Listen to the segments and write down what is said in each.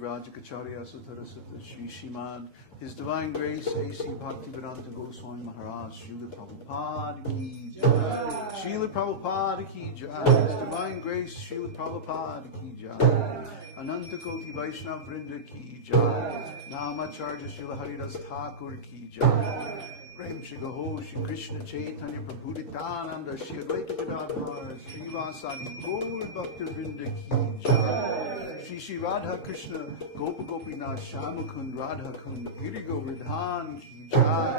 Vyabhicari-Bhāvas Śrī Srimad, His Divine Grace, A.C. Bhaktivedanta Goswami Maharaj, Śrīla Prabhupada ki jai, Śrīla Prabhupada ki jai, His Divine Grace, Śrīla Prabhupada ki jai, Ananta Koti Vaishnava Vrinda ki jai, Namacharya Śrīla Haridas Thakur ki jai, Prem Shri Gaho, Śrī Kṛṣṇa Chaitanya Prabhu Nityananda, Śrī Advaita Gadadhara, Śrīvasadi Gaur Bhakta Vrinda ki jai, Śrī Radha Krishna Gopa Gopinath Shyamakund Radha Kund Giri Govardhan ki jai,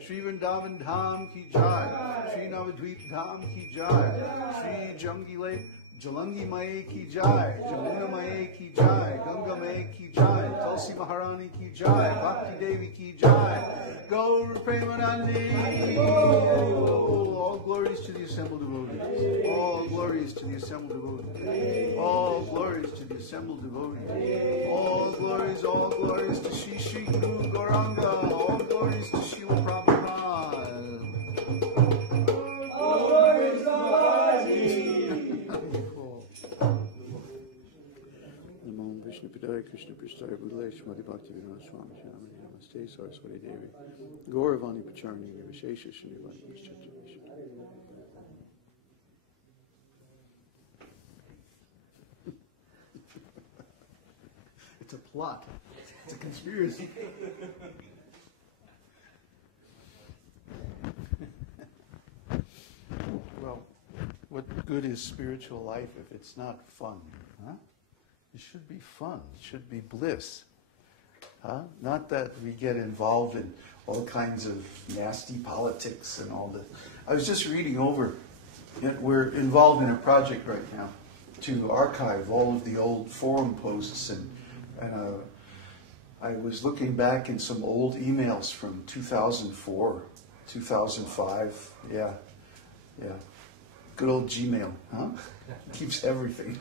Śrī Vrindavan Dham ki jai, Śrī Navadvip Dham ki jai, Śrī Jangile Jalangi Mae ki jai, Jamuna Mae ki jai, Ganga Mae ki jai, Tulsi Maharani ki jai, Bhakti Devi ki jai, Gaur Premanandi. All glories to the assembled devotees. All glories to the assembled devotees. All glories to the assembled devotees. All glories to Shri Guru Gauranga. All glories to Srila Prabhupada. All glories to Namo Vishnu Padaya Krishna Prasthaya Bhulay Shmati Bhakti Vinod Swami Shami Namaste Saraswati Devi Gauravani Pacharni Vishesha Shinivani Vishchacha. It's a plot. It's a conspiracy. Well, what good is spiritual life if it's not fun? Huh? It should be fun. It should be bliss. Huh? Not that we get involved in all kinds of nasty politics and all that. I was just reading over, we're involved in a project right now to archive all of the old forum posts, and I was looking back in some old emails from 2004, 2005. Yeah. Good old Gmail, huh? Keeps everything.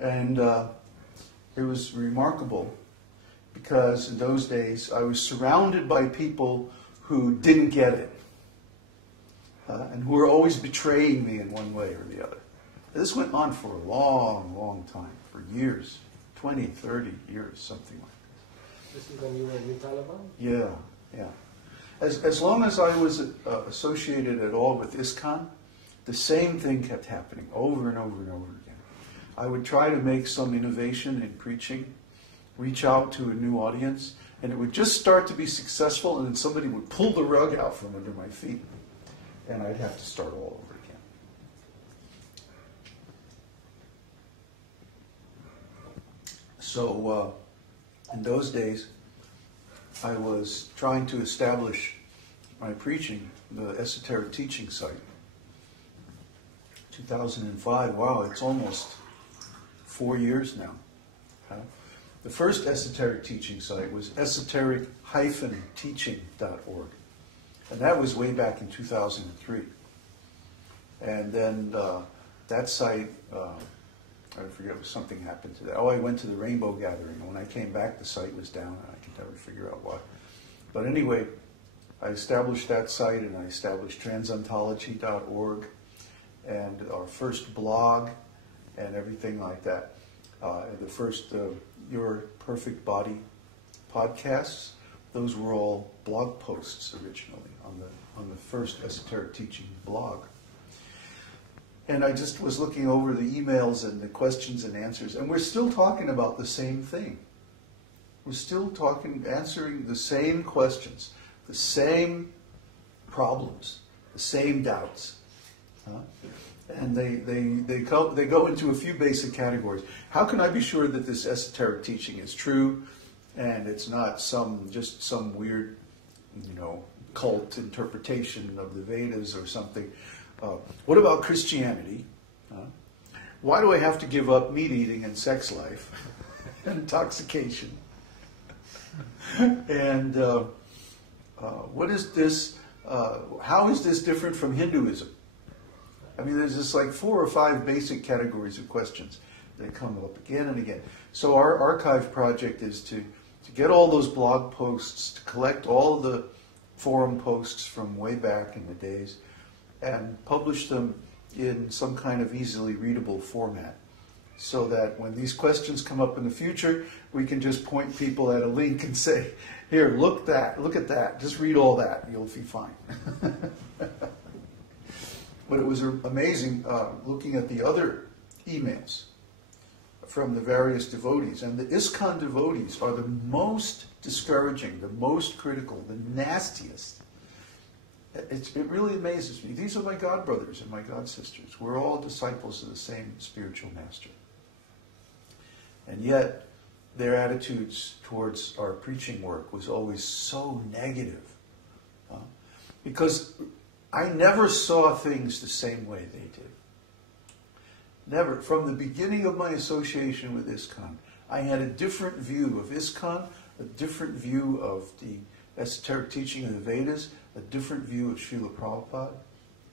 And it was remarkable because in those days I was surrounded by people who didn't get it and who were always betraying me in one way or the other. This went on for a long, long time, for years, 20, 30 years, something like this. This is when you were in the Taliban? Yeah. As long as I was associated at all with ISKCON, the same thing kept happening over and over and over again. I would try to make some innovation in preaching, reach out to a new audience, and it would just start to be successful, and then somebody would pull the rug out from under my feet, and I'd have to start all over again. So in those days, I was trying to establish my preaching, the esoteric teaching site. 2005, wow, it's almost 4 years now. The first esoteric teaching site was esoteric-teaching.org. And that was way back in 2003. And then that site, I forget, something happened to that. Oh, I went to the Rainbow Gathering, and when I came back, the site was down, and I could never figure out why. But anyway, I established that site, and I established transcendentology.org, and our first blog, and everything like that. The first Your Perfect Body podcasts, those were all blog posts originally on the first esoteric teaching blog. And I just was looking over the emails and the questions and answers, and we're still talking about the same thing. We're still answering the same questions, the same problems, the same doubts. And they go into a few basic categories. How can I be sure that this esoteric teaching is true and it's not just some weird, cult interpretation of the Vedas or something? What about Christianity? Why do I have to give up meat eating and sex life and intoxication? And what is this? How is this different from Hinduism? I mean, there's just like 4 or 5 basic categories of questions that come up again and again. So our archive project is to get all those blog posts, to collect all the forum posts from way back in the days, and publish them in some kind of easily readable format, so that when these questions come up in the future, we can just point people at a link and say, here, look at that, just read all that, you'll be fine. But it was amazing looking at the other emails from the various devotees. And the ISKCON devotees are the most discouraging, the most critical, the nastiest. It really amazes me. These are my god brothers and my god sisters. We're all disciples of the same spiritual master. And yet, their attitudes towards our preaching work was always so negative. Because I never saw things the same way they did. Never. From the beginning of my association with ISKCON, I had a different view of ISKCON, a different view of the esoteric teaching of the Vedas, a different view of Srila Prabhupada,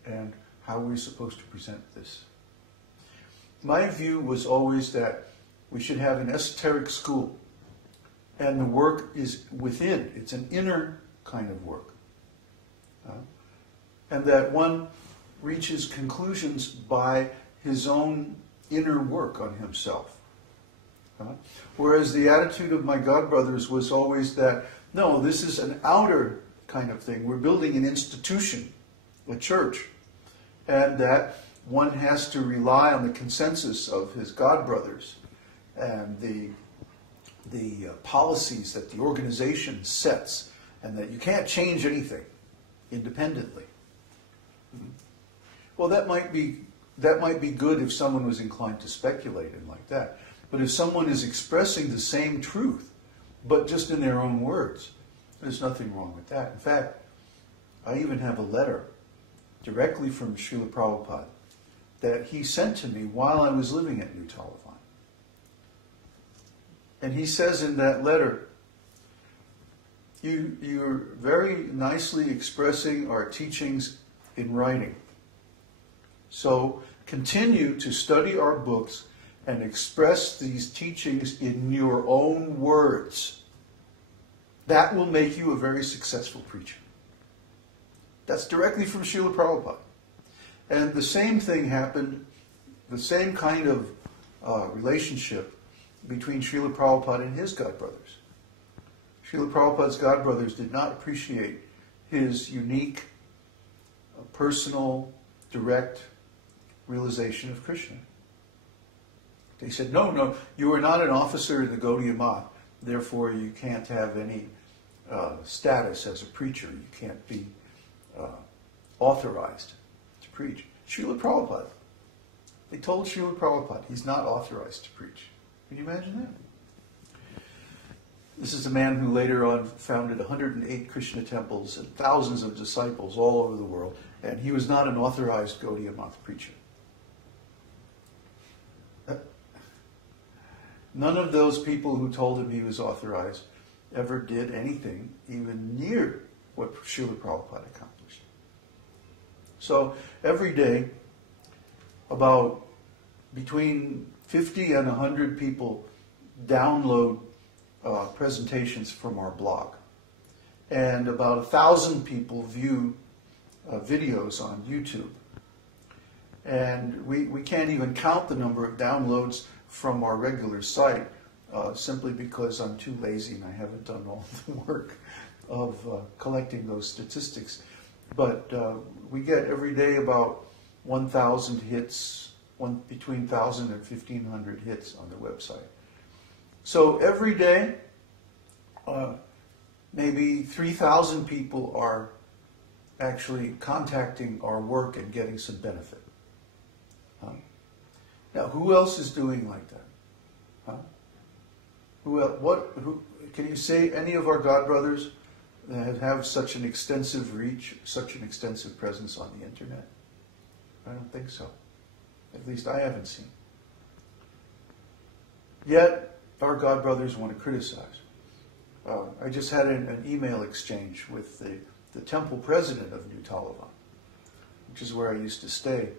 and how we're supposed to present this. My view was always that we should have an esoteric school, and the work is within. It's an inner kind of work. And that one reaches conclusions by his own inner work on himself. Whereas the attitude of my godbrothers was always that, no, this is an outer kind of thing. We're building an institution, a church, and that one has to rely on the consensus of his godbrothers and the policies that the organization sets, and that you can't change anything independently. Well, that might be good if someone was inclined to speculate and like that. But if someone is expressing the same truth, but just in their own words, there's nothing wrong with that. In fact, I even have a letter directly from Srila Prabhupada that he sent to me while I was living at New Talavana. And he says in that letter, you're very nicely expressing our teachings in writing. So continue to study our books and express these teachings in your own words. That will make you a very successful preacher. That's directly from Srila Prabhupada. And the same thing happened, the same kind of relationship between Srila Prabhupada and his godbrothers. Srila Prabhupada's godbrothers did not appreciate his unique, personal, direct realization of Krishna. They said, no, you are not an officer in the Gaudiya Math, therefore you can't have any status as a preacher. You can't be authorized to preach. Srila Prabhupada, they told Srila Prabhupada he's not authorized to preach. Can you imagine that? This is a man who later on founded 108 Krishna temples and thousands of disciples all over the world, and he was not an authorized Gaudiya Math preacher. None of those people who told him he was authorized ever did anything even near what Srila Prabhupada accomplished. So every day, about between 50 and 100 people download presentations from our blog. And about 1,000 people view videos on YouTube. And we can't even count the number of downloads from our regular site simply because I'm too lazy and I haven't done all the work of collecting those statistics. But we get every day about 1,000 hits, between 1,000 and 1,500 hits on their website. So every day, maybe 3,000 people are actually contacting our work and getting some benefit. Now, who else is doing like that? Who else, who, can you say any of our God brothers that have such an extensive reach, such an extensive presence on the internet? I don't think so. At least I haven't seen. Yet, our God brothers want to criticize. I just had an email exchange with the temple president of New Taliban, which is where I used to stay